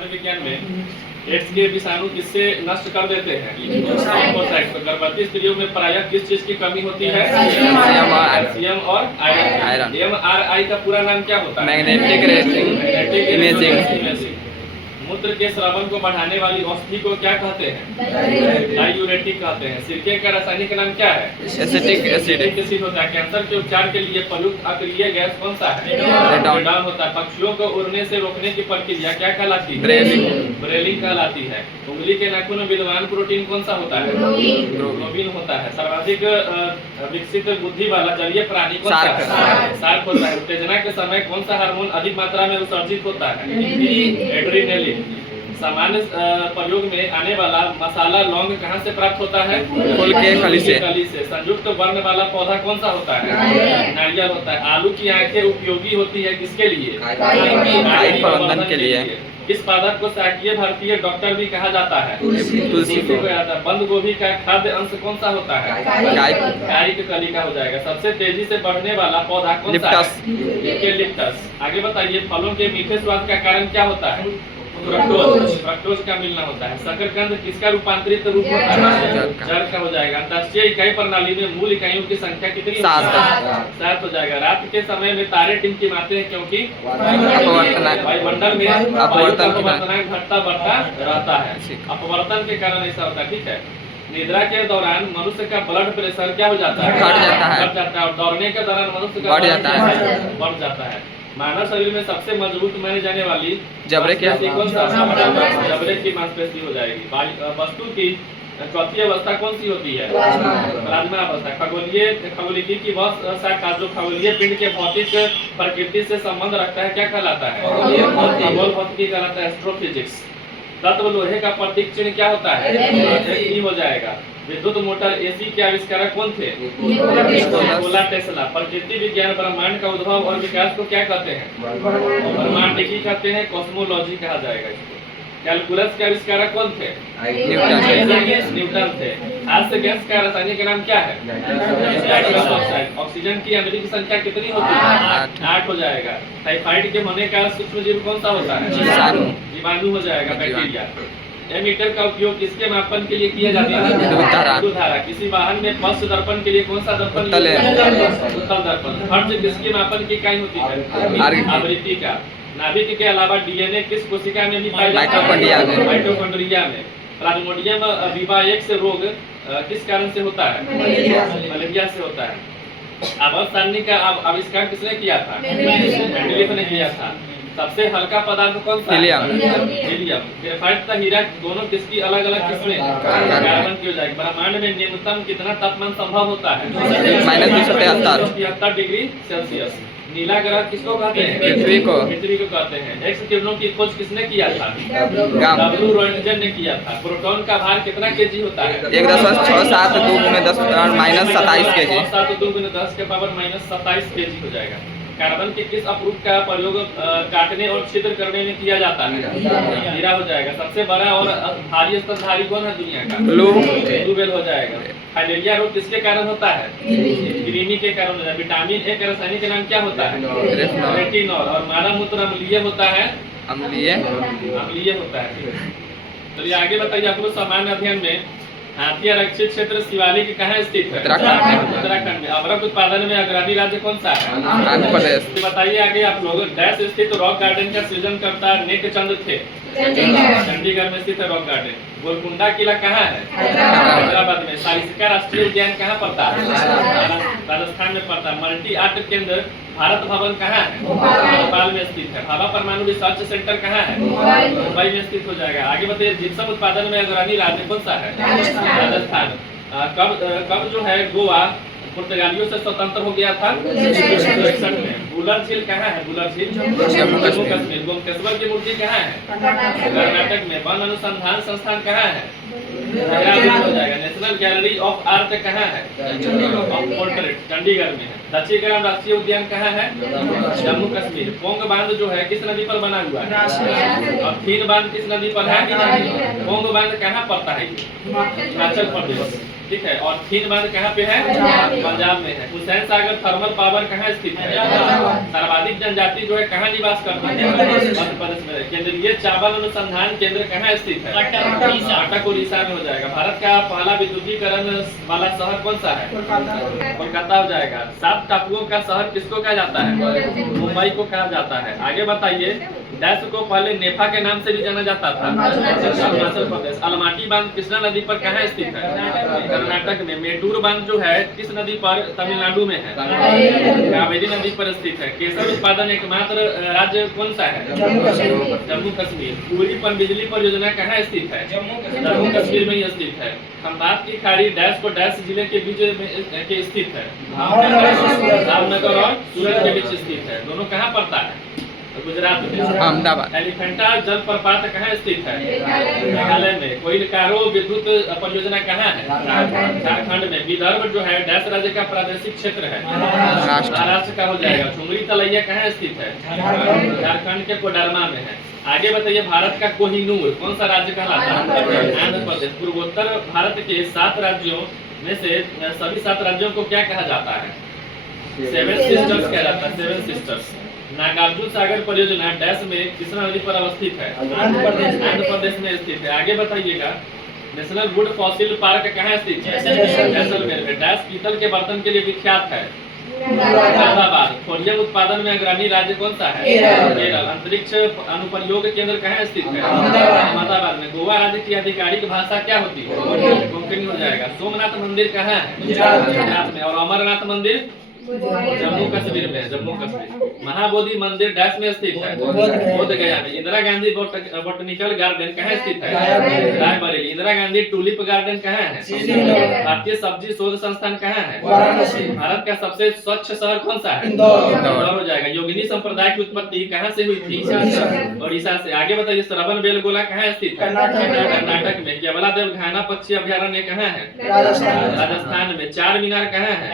सामान्य विज्ञान में एड्स के विषाणु किससे नष्ट कर देते हैं? लिम्फोसाइट। तो गर्भवती स्त्रियों में प्रायः किस चीज की कमी होती है? कैल्शियम और आयरन। MRI का पूरा नाम क्या होता है? Magnetic radiating imaging. मूत्र के स्रावन को बढ़ाने वाली औषधि को क्या कहते हैं? डायूरेटिक कहते हैं। सिरके का रासायनिक नाम क्या है? एसिटिक एसिड होता है। कैंसर के उपचार के लिए प्रयुक्त अक्रिय गैस कौन सा है? रेडॉन होता है। पक्षियों को उड़ने से रोकने की प्रक्रिया क्या कहलाती है? ब्रेलिंग कहलाती है। उंगली के नाखून में विद्यमान प्रोटीन कौन सा होता है? ग्लोबिन होता है। सर्वाधिक विकसित बुद्धि वाला जलीय प्राणी कौन सा है? शार्क होता है। उत्तेजना के समय कौन सा हार्मोन अधिक मात्रा में उत्सर्जित होता है? एड्रेनलिन। सामान्य प्रयोग में आने वाला मसाला लौंग कहाँ से प्राप्त होता है? फूल के कली से। संयुक्त वर्ण वाला पौधा कौन सा होता है? नारियल होता है। आलू की आंखें उपयोगी होती है किसके लिए? प्रबंधन के लिए। इस पादप को शाकीय भारतीय डॉक्टर भी कहा जाता है। तुलसी को। बंद गोभी का खाद्य अंश कौन सा होता है? काई की कली का हो जाएगा। सबसे तेजी से बढ़ने वाला पौधा कौन सा है? यूकेलिप्टस। आगे बताइए, फलों के मीठे स्वाद का कारण क्या होता है? फ्रक्टोज का मिलना होता है। शकरकंद किसका रूपांतरित रूप होता है? जड़ का हो जाएगा। अंतरराष्ट्रीय इकाई प्रणाली में मूल इकाइयों की संख्या कितनी? 7 हो जाएगा। रात के समय में तारे टिमटिमाते हैं क्योंकि वायुमंडल में अपवर्तनांक घटता बढ़ता रहता है। अपवर्तन के कारण ऐसा होता है। ठीक है। निद्रा के दौरान मनुष्य का ब्लड प्रेशर क्या हो जाता है? घट जाता है। और दौड़ने के दौरान मनुष्य का बढ़ जाता है। मानव शरीर में सबसे मजबूत माने जाने वाली जबड़े की मांसपेशी हो जाएगी। वस्तु की चौथी अवस्था कौन सी होती है? प्लाज्मा अवस्था। खगोलीय की वह शाखा जो खगोलीय पिंड के भौतिक प्रकृति से संबंध रखता है क्या कहलाता है? खगोल भौतिकी कहलाता है। एस्ट्रोफिजिक्स। तत्व लोहे का प्रतीक चिन्ह क्या होता है? हो जाएगा। विद्युत मोटर एसी के आविष्कारक कौन थे? Nikola Tesla. प्रकृति विज्ञान ब्रह्मांड का उद्भव और विकास को क्या कहते हैं? ब्रह्मांडिकी कहते हैं। कॉस्मोलॉजी कहा जाएगा इसको। कैलकुलस के आविष्कारक कौन थे? न्यूटन थे। हास्य गैस का रासायनिक नाम क्या है? ऑक्सीजन की अणुविक संख्या कितनी होती है? 8 हो जाएगा। टाइफाइड के होने का सूक्ष्म जीव कौन सा होता है? जीवाणु हो जाएगा। बैक्टीरिया। एमीटर का उपयोग किसके मापन के लिए किया जाता है? विद्युत धारा। किसी वाहन में पश्च दर्पण के लिए कौन सा दर्पण? उत्तल दर्पण। खर्च किसके मापन की इकाई होती है? आवृत्ति का। नाभिक के अलावा डीएनए किस कोशिका में भी पाया जाता है? माइटोकॉन्ड्रिया में। प्लाज्मोडियम विवाएक्स रोग किस कारण से होता है? मलेरिया से होता है। आवर्त सारणी का आविष्कार किसने किया था? मेंडलीफ ने किया था। सबसे हल्का पदार्थ कौन सा? हीलियम। ग्रेफाइट तथा हीरा दोनों किसकी अलग अलग किस्में? कार्बन की हो जाएगी। ब्रह्मांड में न्यूनतम कितना तापमान संभव होता है? -273 डिग्री सेल्सियस। नीला ग्रह किसको कहते हैं? पृथ्वी को कहते हैं। एक्स किरणों की खोज किसने किया था? डब्ल्यू रोंटगेन ने किया था। प्रोटॉन का भार कितना केजी होता है? 1.672 केजी। 7×10 के पावर -27 केजी हो जाएगा। कार्बन के किस अपरूप का प्रयोग काटने और छिद्र करने में किया जाता है? हीरा हो जाएगा। सबसे बड़ा और भारी स्तनधारी कौन है दुनिया का? ब्लूवेल हो जाएगा। फाइलेरिया रोग किसके कारण होता है? कृमि के कारण होता है। विटामिन ए का रासायनिक नाम क्या होता है? रेटिनॉल। और मानव मूत्र अम्लीय होता है? अम्लीय होता है। चलिए आगे बताइए। आप लोग सामान्य अध्ययन में हाथी आरक्षित क्षेत्र शिवालिक कहाँ स्थित है? उत्तराखंड में। अवरक उत्पादन में अग्रणी राज्य कौन सा है? आंध्र प्रदेश। बताइए आगे आप लोग। डैश स्थित रॉक गार्डन का सृजन करता नेक चंद थे? चंडीगढ़ में स्थित है रॉक गार्डन। गोलकुंडा किला कहाँ है? हैदराबाद में। सारिस्का राष्ट्रीय उद्यान कहाँ पड़ता है? राजस्थान में पड़ता है। मल्टी आर्ट केंद्र भारत भवन कहाँ है? भोपाल में स्थित है। भाभा परमाणु रिसर्च सेंटर कहाँ है? मुंबई में स्थित हो जाएगा। आगे बताइए। जिप्सम उत्पादन में अग्रणी राज्य कौन सा है? राजस्थान। कब जो है गोवा पुर्तगालियों से स्वतंत्र हो गया था? 1961 में। बुलर झील कहाँ है? बुलर झील जम्मू कश्मीर। गोमकेश्वर की मूर्ति कहाँ है? कर्नाटक में। वन अनुसंधान संस्थान कहाँ है? हो जाएगा। नेशनल गैलरी ऑफ आर्ट कहाँ है? पोर्ट्रेट चंडीगढ़ में है। दक्षिण राष्ट्रीय उद्यान कहाँ है? जम्मू कश्मीर। पोंग बांध जो है किस नदी पर बना हुआ है? और थीन बांध किस नदी पर है? पोंग बांध कहाँ पड़ता है? हिमाचल प्रदेश। ठीक है। और थीन बांध कहाँ पे है? पंजाब में है। हुसैन सागर थर्मल पावर कहाँ स्थित है? सर्वाधिक जनजाति जो है कहाँ निवास करती है? मध्य प्रदेश में। केंद्रीय चावल अनुसंधान केंद्र कहाँ स्थित है? कटक उड़ीसा में हो जाएगा। भारत का पहला विद्युतीकरण वाला शहर कौन सा है? कोलकाता हो जाएगा। 7 टापुओं का शहर किसको कहा जाता है? मुंबई को कहा जाता है। आगे बताइए, डैश को पहले नेफा के नाम से भी जाना जाता था, अरुणाचल प्रदेश। अलमाटी बांध कृष्णा नदी पर कहाँ स्थित है? कर्नाटक में। मेटूर बांध जो है किस नदी पर? तमिलनाडु में है, कावेरी नदी पर स्थित है। केसर उत्पादन एकमात्र राज्य कौन सा है? जम्मू कश्मीर। पूरी पनबिजली परियोजना कहाँ स्थित है? जम्मू कश्मीर में ही स्थित है। खंबात की खाड़ी डैश को डैश जिले के बीच में के स्थित है? भावनगर और सूरत के बीच स्थित है। दोनों कहाँ पड़ता है? गुजरात में। अहमदाबाद। एलिफेंटा जलप्रपात कहाँ स्थित है? मेघालय में। कोइलकारो विद्युत परियोजना कहाँ है? झारखंड में। विदर्भ जो है डैश राज्य का प्रादेशिक क्षेत्र है? महाराष्ट्र का हो जाएगा। झुमरी तलैया कहाँ स्थित है? झारखंड के कोडरमा में है। आगे बताइए, भारत का कोहिनूर कौन सा राज्य कहलाता है? आंध्र प्रदेश। पूर्वोत्तर भारत के 7 राज्यों में से सभी 7 राज्यों को क्या कहा जाता है? 7 सिस्टर्स कहा जाता है। 7 सिस्टर्स। नागार्जुन सागर परियोजना डैश में कृष्णा नदी पर अवस्थित है? आंध्र प्रदेश में स्थित है। आगे बताइएगा, नेशनल वुड फॉसिल पार्क कहाँ स्थित है? जैसलमेर में। डैश पीतल के बर्तन के लिए विख्यात है? मुरादाबाद। थोरियम उत्पादन में अग्रणी राज्य कौन सा है? केरल। अंतरिक्ष अनुप्रयोग केंद्र कहाँ स्थित है? अहमदाबाद में। गोवा राज्य की आधिकारिक भाषा क्या होती है? कोंकणी हो जाएगा। सोमनाथ मंदिर कहाँ है? गुजरात में। और अमरनाथ मंदिर जम्मू कश्मीर में। जम्मू कश्मीर। महाबोधि मंदिर डैश में स्थित है? बोध गया में। इंदिरा गांधी बोटनिकल गार्डन कहाँ स्थित है? रायबरेली। इंदिरा गांधी टूलिप गार्डन कहाँ है? भारतीय सब्जी शोध संस्थान कहाँ है? भारत का सबसे स्वच्छ शहर कौन सा है? इंदौर हो जाएगा। योगिनी संप्रदाय की उत्पत्ति कहाँ से हुई थी? ओडिशा से। आगे बताइए, श्रवण बेलगोला कहाँ स्थित है? कर्नाटक में। केवलादेव घाना पक्षी अभ्यारण्य कहाँ है? राजस्थान में। चार मीनार कहाँ है?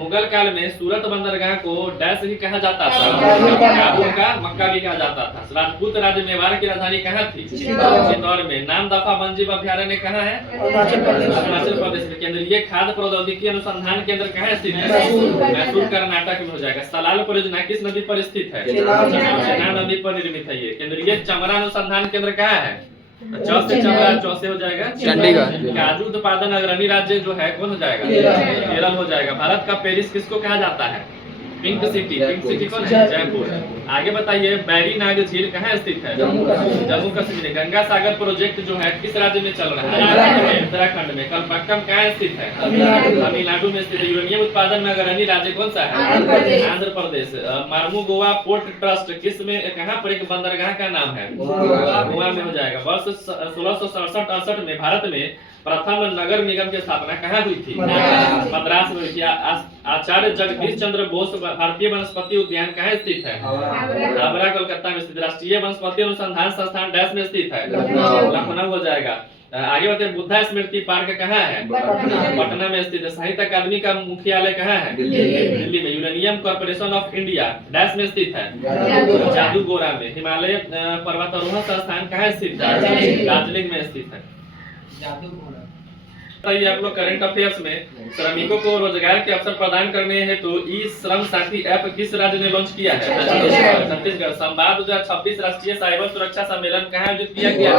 मुगल काल में सूरत बंदरगाह को डैश ही कहा जाता था? काबुल का मक्का भी कहा जाता था। राजपूत राज्य मेवाड़ की राजधानी कहाँ थी? चित्तौड़ में। नामदफा वन्यजीव अभ्यारण्य कहाँ है? अरुणाचल प्रदेश में। केंद्रीय खाद्य प्रौद्योगिकी अनुसंधान केंद्र कहाँ स्थित है? मैसूर कर्नाटक में हो जाएगा। सलाल परियोजना किस नदी पर स्थित है? चेनाब नदी पर निर्मित है ये। केंद्रीय चमड़ा अनुसंधान केंद्र कहाँ है? चौसे चमड़ा चौसे हो जाएगा चंडीगढ़। काजू उत्पादन अग्रणी राज्य जो है कौन हो जाएगा? केरल हो जाएगा। भारत का पेरिस किसको कहा जाता है? Pink city. पिंक सिटी कौन है? जयपुर। आगे बताइए, बैरी नाग झील कहाँ स्थित है? जम्मू कश्मीर। गंगा सागर प्रोजेक्ट जो है किस राज्य में चल रहा है? उत्तराखंड में। कलपक्कम कहाँ स्थित है? तमिलनाडु में स्थित है। यूरेनियम उत्पादन में अग्रणी राज्य कौन सा है? आंध्र प्रदेश। मार्मू गोवा पोर्ट ट्रस्ट किस में कहाँ पर एक बंदरगाह का नाम है? गोवा में हो जाएगा। वर्ष 1667-68 में भारत में प्रथम नगर निगम की स्थापना कहाँ हुई थी? मद्रास में हुई थी। आचार्य जगदीश चंद्र बोस भारतीय वनस्पति उद्यान कहाँ स्थित है? हावड़ा कोलकाता में स्थित। राष्ट्रीय वनस्पति अनुसंधान संस्थान डैश में स्थित है? लखनऊ हो जाएगा। आगे बताइए, बुद्धा स्मृति पार्क कहाँ है? पटना में स्थित है। साहित्य अकादमी का मुख्यालय कहाँ है? दिल्ली में। Uranium corporation of India dash में स्थित है? जादूगोरा में। हिमालय पर्वतारोहण संस्थान कहाँ स्थित है? दार्जिलिंग में स्थित है। बताइए, आप लोग करंट अफेयर्स में श्रमिकों को रोजगार के अवसर प्रदान करने हेतु ई श्रम साथी ऐप किस राज्य ने लॉन्च किया है? छत्तीसगढ़। संवाद 2026 राष्ट्रीय साइबर सुरक्षा सम्मेलन कहाँ आयोजित किया गया?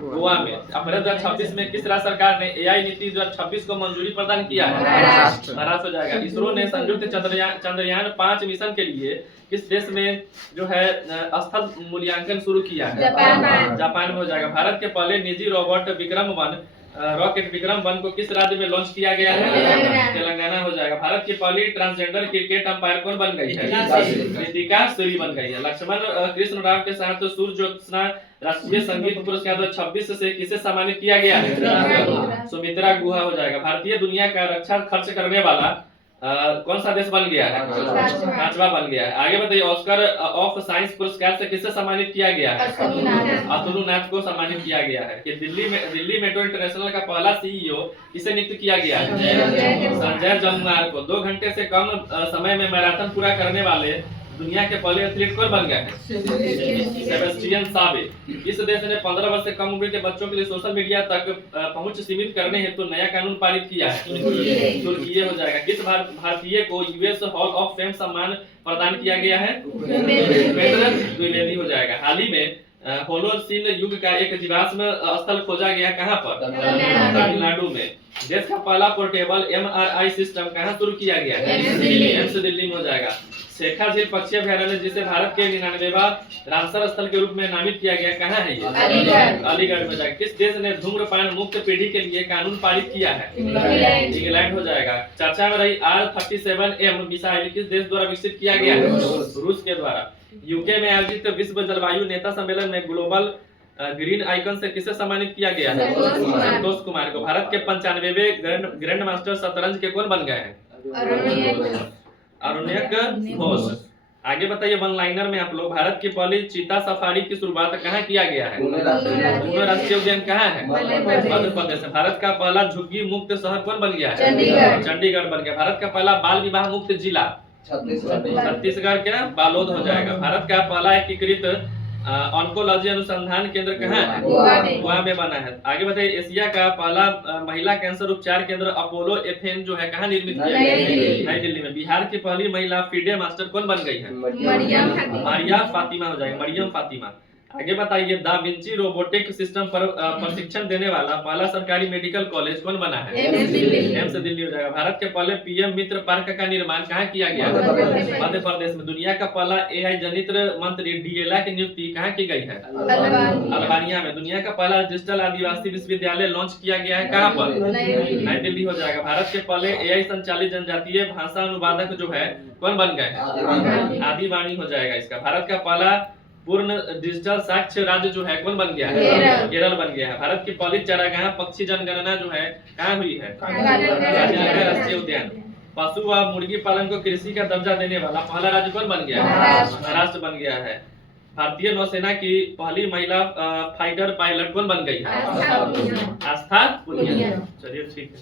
गोवा में। अप्रैल 2026 में किस राज्य सरकार ने AI नीति 2026 को मंजूरी प्रदान किया है? महाराष्ट्र हो जाएगा। इसरो ने संयुक्त चंद्रयान 5 मिशन के लिए किस देश में जो है स्थल मूल्यांकन शुरू किया है? जापान में हो जाएगा। भारत के पहले निजी रोबोट रॉकेट विक्रम 1 को किस राज्य में लॉन्च किया गया है? तेलंगाना हो जाएगा। भारत की पहली ट्रांसजेंडर क्रिकेट अंपायर कौन बन गई है? कृतिका सूरी बन गई है। लक्ष्मण कृष्ण राव के साथ सूर्य ज्योत्सना राष्ट्रीय संगीत पुरस्कार 2026 से किसे सम्मानित किया गया है? सुमित्रा गुहा हो जाएगा। भारतीय दुनिया का रक्षा खर्च करने वाला कौन सा देश बन गया है? 5वां बन गया है। आगे बताइए, ऑस्कर ऑफ साइंस पुरस्कार से किसे सम्मानित किया गया है? अतुलु नाथ को सम्मानित किया गया है। कि दिल्ली मेट्रो इंटरनेशनल का पहला CEO किसे नियुक्त किया गया है? संजय जमुनार को। 2 घंटे से कम समय में मैराथन पूरा करने वाले दुनिया के पहले एथलीट कौन बन गया है? सेबेस्टियन सावे। इस देश ने 15 वर्ष से कम उम्र के बच्चों के लिए सोशल मीडिया तक पहुंच सीमित करने हेतु नया कानून पारित किया है। तुर्की हो जाएगा। किस भारतीय को यूएस हॉल ऑफ फेम सम्मान प्रदान किया गया है? उपेंद्र द्विवेदी हो जाएगा। हाल ही में होलोसीन युग का एक जीवाश्म स्थल खोजा गया, कहां पर? तमिलनाडु में। देश का पहला पोर्टेबल MRI सिस्टम कहां शुरू किया गया है? एम्स दिल्ली में हो जाएगा। शेखा झील पक्षी अभयारण्य जिसे भारत के 99वां रामसर स्थल के रूप में नामित किया गया, कहां है ये? अलीगढ़ में जाएगा। किस देश ने धूम्रपान मुक्त पीढ़ी के लिए कानून पारित किया है? इंग्लैंड हो जाएगा। चर्चा में रही R-37M मिसाइल किस देश द्वारा विकसित किया गया है? रूस के द्वारा। यूके में आयोजित विश्व जलवायु नेता सम्मेलन में ग्लोबल ग्रीन आइकन से किसे सम्मानित किया गया है? संतोष कुमार को। भारत के 95वें ग्रैंड मास्टर शतरंज के कौन बन गए हैं? अरुण्यक घोष। आगे बताइए वन लाइनर में आप लोग, भारत की पहली चीता सफारी की शुरुआत कहाँ किया गया है? पुणे राष्ट्रीय उद्यान कहाँ है? मध्य प्रदेश में। भारत का पहला झुग्गी मुक्त शहर कौन बन गया है? चंडीगढ़ बन गया। भारत का पहला बाल विवाह मुक्त जिला छत्तीसगढ़ के बालोद हो जाएगा। भारत का पहला एकीकृत ऑन्कोलॉजी अनुसंधान केंद्र कहाँ है? गोवा में बना है। आगे बताइए एशिया का पहला महिला कैंसर उपचार केंद्र अपोलो FN जो है कहाँ निर्मित किया गया है? नई दिल्ली में। बिहार की पहली महिला फीडे मास्टर कौन बन गई है? मारिया फातिमा हो जाएगी, मरियम फातिमा। आगे बताइए दा विंची रोबोटिक सिस्टम पर प्रशिक्षण देने वाला पहला सरकारी मेडिकल कॉलेज कौन बना है? एम्स दिल्ली हो जाएगा। भारत के पहले PM मित्र पार्क का निर्माण कहाँ किया गया? मध्य प्रदेश में। दुनिया का पहला AI जनित मंत्री DLA की नियुक्ति कहाँ की गई है? अल्बानिया में। दुनिया का पहला डिजिटल आदिवासी विश्वविद्यालय लॉन्च किया गया है, कहाँ पर? नई दिल्ली हो जाएगा। भारत के पहले AI संचालित जनजातीय भाषा अनुवादक जो है कौन बन गए? आदिवाणी हो जाएगा इसका। भारत का पहला पूर्ण डिजिटल साक्ष्य राज्य जो है कौन बन गया है? केरल बन गया है। भारत की पहली चारागाह पक्षी जनगणना जो है कहाँ हुई है? राष्ट्रीय उद्यान। पशु व मुर्गी पालन को कृषि का दर्जा देने वाला पहला राज्य कौन बन गया है? महाराष्ट्र बन गया है। भारतीय नौसेना की पहली महिला फाइटर पायलट कौन बन गई है? आस्था पुनिया। चलिए ठीक है।